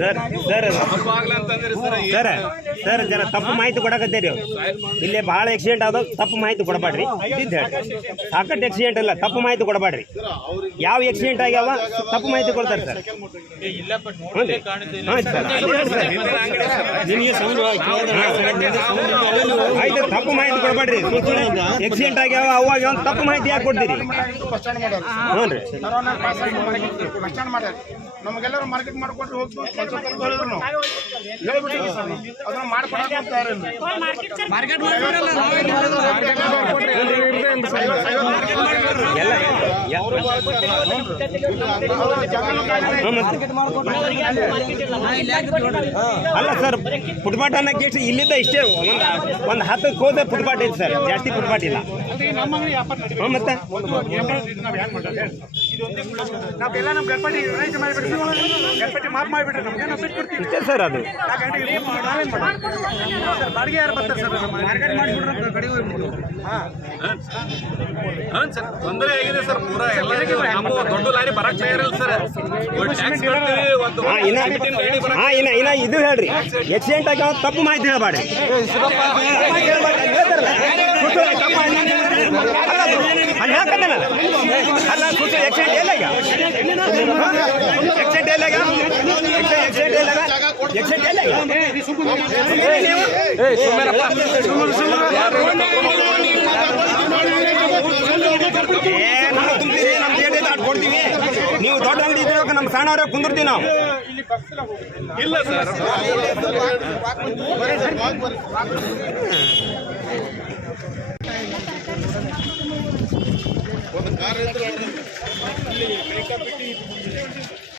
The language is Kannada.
Sir sir. ಸರ್ ಸರ್, ಜರ ತಪ್ಪು ಮಾಹಿತಿ ಕೊಡಕತ್ತೀರಿ ಇಲ್ಲಿ ಭಾಳ ಆಕ್ಸಿಡೆಂಟ್ ಆದ ತಪ್ಪು ಮಾಹಿತಿ ಕೊಡಬೇಡ್ರಿ. ಸಾಕಟ್ಟು ಆಕ್ಸಿಡೆಂಟ್ ಇಲ್ಲ ತಪ್ಪು ಮಾಹಿತಿ ಕೊಡಬೇಡ್ರಿ. ಯಾವ ಆಕ್ಸಿಡೆಂಟ್ ಆಗ್ಯಾವ, ತಪ್ಪು ಮಾಹಿತಿ ಕೊಡ್ತಾರೆ ಸರ್. ಆಯ್ತು, ತಪ್ಪು ಮಾಹಿತಿ ಕೊಡಬೇಡ್ರಿ. ಆಕ್ಸಿಡೆಂಟ್ ಆಗ್ಯಾವ, ಅವಾಗ ತಪ್ಪು ಮಾಹಿತಿ ಯಾಕೆ ಕೊಡ್ತೀರಿ? ಹ್ಞೂ ರೀ. ಸ್ಟ್ಯಾಂಡ್ ಮಾಡ್ಯಾರ. ನಮಗೆಲ್ಲರೂ ಮಾರ್ಕೆಟ್ ಮಾಡಿಕೊಟ್ರೆ ಹೋಗ್ತೀವಿ ಹೇಳಿದ್ರು ಸರ್. ಅದನ್ನ? ಅಲ್ಲ ಸರ್ ಫುಟ್ಪಾಟ್ ಅನ್ನಕ್ಕೆ ಎಷ್ಟು ಇಲ್ಲಿಂದ ಇಷ್ಟೇ ಒಂದು ಒಂದು ಹತ್ತಕ್ಕೆ ಹೋದ್ರೆ ಫುಟ್ಪಾಟ್ ಇದೆ ಸರ್. ಜಾಸ್ತಿ ಫುಟ್ಪಾಟ್ ಇಲ್ಲ. ಮತ್ತೆ? ನಾವೆಲ್ಲ ನಮ್ಮ ಗಣಪತಿ ರೈತ ಮಾಡಿಬಿಡ್ತೀವಿ ಗಣಪತಿ ಮಾಪ್ ಮಾಡಿಬಿಟ್ರೆ ನಮ್ಗೆ ನಾವು ಬಿಟ್ಟು ಕೊಡ್ತೀವಿ ಇಷ್ಟೇ ಸರ್ ಅದು. ಸರ್ ಬಾಡಿಗೆ ಯಾರು ಬರ್ತಾರೆ ಸರ್? ಮಾರ್ಕೆಟ್ ಮಾಡಿಬಿಟ್ರೆ ಕಡೆಗೆ ಹೋಗ್ಬಿಡ್ಬೋದು ಹೌದು ಸರ್ ತೊಂದರೆ ಆಗಿದೆ ಸರ್ ಪೂರ ಎಲ್ಲರಿಗೂ ನಮ್ಮ ದೊಡ್ಡ ಲಾರಿ ಬರಕ್ ತಯಾರಿಲ್ಲ ಸರ್. ಒಂದು ಟ್ಯಾಕ್ಸ್ ಕಟ್ತೀವಿ ಒಂದು ಹಾಂ ಇನ್ನ ಬಿಟ್ಟಿನ ಗಾಡಿ ಬರಕ್ ಹಾಂ ಇನ್ನ ಇನ್ನ ಇದು ಹೇಳ್ರಿ. ಆಕ್ಸಿಡೆಂಟ್ ಎಲ್ಲಾಗ ಆಕ್ಸಿಡೆಂಟ್ ಎಲ್ಲಾಗ ಆಕ್ಸಿಡೆಂಟ್ ಎಲ್ಲಾಗ ನೀವು ನಮ್ಮ ಜೇಡಿ ದಾಟ್ ಕೊಡ್ತೀವಿ ನೀವು ದೊಡ್ಡ ಅಂಗಡಿ ಇದ್ರೆ ನಮ್ಮ ಸಣ್ಣವ್ರ ಕುಂದಿರ್ತೀವಿ ನಾವು. ಇಲ್ಲ ಸರ್. ಇಲ್ಲಿ ਮੇਕਅਪ ਟੀਪ